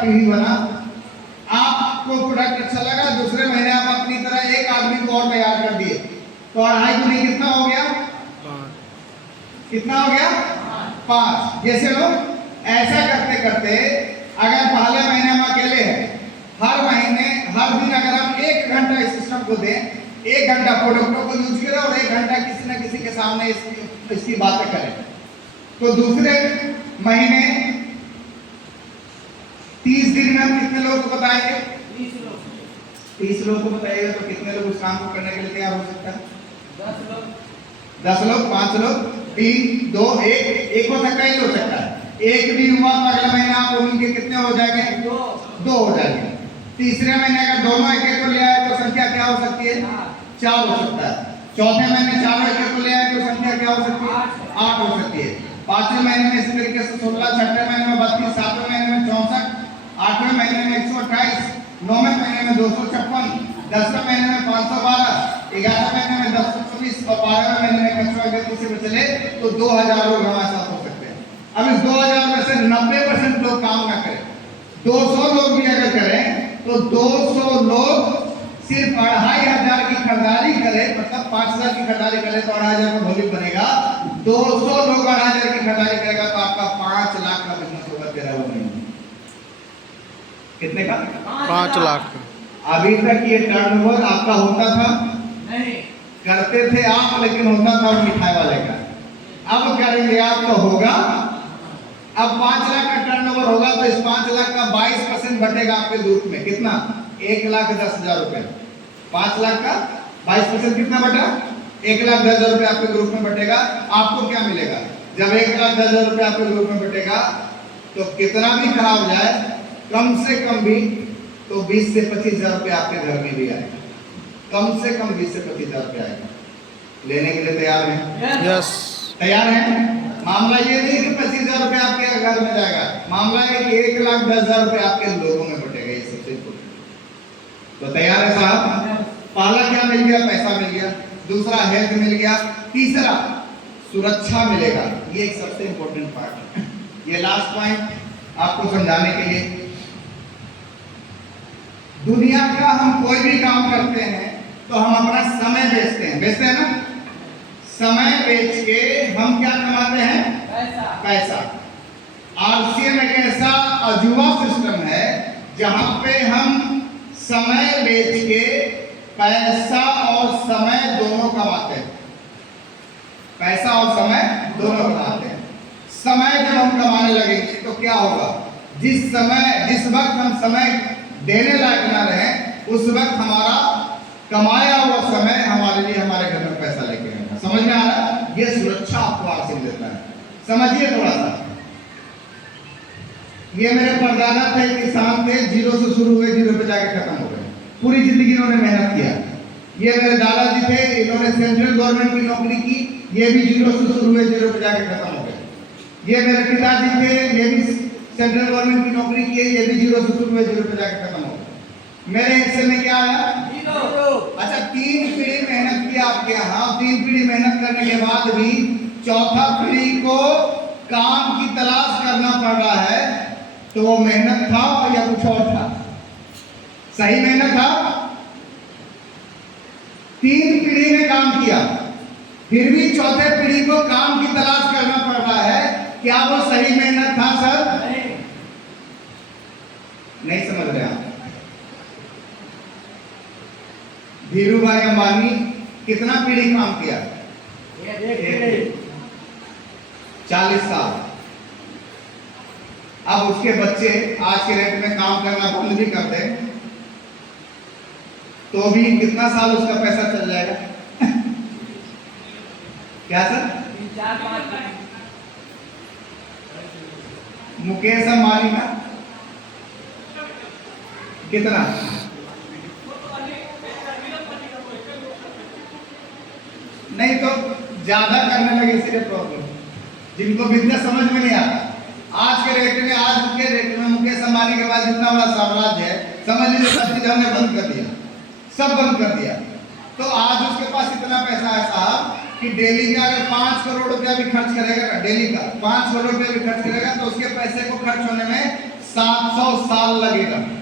TV बना, आपको product अच्छा लगा, दूसरे महीने आप अपनी तरह एक आदमी को और तैयार कर दिए, तो 2.5 गुनी कितना हो गया? कितना हो गया? 5। जैसे लोग ऐसा करते करते अगर पहले महीने में अकेले हैं, हर महीने हर दिन अगर हम 1 घंटा इस सिस्टम को दें, 1 घंटा प्रोडक्टों को यूज करें और 1 घंटा किसी न किसी के सामने इसकी बातें करें, तो दूसरे महीने 30 दिन में हम कितने लोगों को बताएंगे? 30 लोगों को बताइएगा तो कितने लोग उस काम को करने के लिए तैयार हो सकता है? 10 लोग, 5 लोग, 3, 2, 1 हो सकता है, हो सकता है। एक भी हुआ तो अगले महीने आप उनके कितने हो जाएंगे? 2 हो जाएंगे। तीसरे महीने अगर दोनों एक को ले आए तो संख्या क्या हो सकती है? 4 हो सकता है। चौथे महीने चारों एक को ले आए तो संख्या क्या हो सकती है? 8 हो सकती है। पांचवें महीने में इसी तरीके से 16, छठे महीने में 32, सातवें महीने में 64, आठवें महीने में 128, नौवें महीने में 256, 10वें महीने में 512, 11वें महीने में 1024 और 12वें महीने में 131 से चले तो 2000 लोग हमारे साथ हो सकते हैं। अब इस 2000 में से 90% लोग काम ना करें, 200 लोग भी अगर करें तो 200 लोग सिर्फ 2500 की खरीदारी करें, मतलब 5000 की खरीदारी करें तो 2500 का भविष्य बनेगा। 200 लोग 2500 की खरीदारी करेगा तो आपका 5 लाख का बिजनेस होगा 13 महीने। कितने का? 5 लाख। अभी तक ये टर्नओवर आपका होता था नहीं, करते थे आप, लेकिन होता था मिठाई वाले का। अब करेंगे आप तो होगा। अब 5 लाख का टर्नओवर होगा तो इस 5 लाख का 22% बटेगा आपके ग्रुप में। कितना? 1,10,000 रुपए। 5 लाख का 22% कितना बटा? 1,10,000 रुपए आपके ग्रुप में बटेगा। आपको क्या मिलेगा जब 1,10,000 रुपए आपके ग्रुप में बटेगा? तो कितना भी खराब जाए, कम से कम भी तो 20 से 25,000 रुपए आपके घर में भी आएगा। कम से कम 20 से 25,000 रुपए आएगा। लेने के लिए तैयार हैं? यस। तैयार हैं? मामला ये नहीं कि 25,000 रुपए आपके घर में जाएगा, मामला है कि 1,10,000 रुपए आपके लोगों में बटेगा। ये सबसे इम्पोर्टेंट। तो तैयार है साहब? पहला क्या मिल गया? पैसा मिल गया। दूसरा हेल्थ मिल गया। तीसरा सुरक्षा मिलेगा। ये एक सबसे इम्पोर्टेंट पार्ट है। ये लास्ट पॉइंट आपको समझाने के लिए, दुनिया का हम कोई भी काम करते हैं तो हम अपना समय बेचते हैं, बेचते हैं ना? समय बेच के हम क्या कमाते हैं? पैसा। आरसीएम एक ऐसा अजूबा सिस्टम है जहां पे हम समय बेच के पैसा और समय दोनों कमाते हैं। पैसा और समय दोनों कमाते हैं। समय जब हम कमाने लगेंगे तो क्या होगा? जिस वक्त हम समय देने लायक ना रहे, उस वक्त हमारा कमाया हुआ समय हमारे लिए हमारे घर में पैसा लेके आएगा। समझ में आ रहा है? ये सुरक्षा आपको आरसीएम देता है। समझिए थोड़ा सा। ये मेरे परदादा थे, किसान थे, 0 से शुरू हुए, 0 पे जाके खत्म हो गए। पूरी जिंदगी इन्होंने मेहनत किया। ये मेरे दादाजी थे, इन्होंने सेंट्रल गवर्नमेंट की नौकरी की, ये भी 0 से शुरू हुए, 0 पे जाके खत्म हो गए। ये मेरे पिताजी थे, ये भी सेंट्रल गवर्नमेंट की नौकरी की, ये भी 0 से शुरू हुए, 0 पे जाके खत्म हो गए। मेरे हिस्से में क्या आया? अच्छा, 3 पीढ़ी मेहनत की आपके यहाँ। 3 पीढ़ी मेहनत करने के बाद भी 4था पीढ़ी को काम की तलाश करना पड़ रहा है, तो वो मेहनत था या कुछ और था? सही मेहनत था? 3 पीढ़ी ने काम किया, फिर भी 4थे पीढ़ी को काम की तलाश करना पड़ रहा है। क्या वो सही मेहनत था सर? नहीं समझ रहे आप? धीरू भाई अंबानी कितना पीढ़ी काम किया? 40 साल। अब उसके बच्चे आज के रेट में काम करना बंद भी कर दें तो भी कितना साल उसका पैसा चल जाएगा? क्या सर? 3-4-5 मुकेश अंबानी का कितना? नहीं तो ज्यादा करने लगे, इसलिए प्रॉब्लम। जिनको बिजनेस समझ में नहीं आता, आज के रेट में मुकेश अंबानी के पास जितना बड़ा साम्राज्य है, समझ लीजिए सब चीज हमने बंद कर दिया, सब बंद कर दिया। तो आज उसके पास इतना पैसा है साहब कि डेली का अगर 5 करोड़ रुपया भी खर्च करेगा, डेली का 5 करोड़ रुपया भी खर्च करेगा तो उसके पैसे को खर्च होने में 700 साल लगेगा।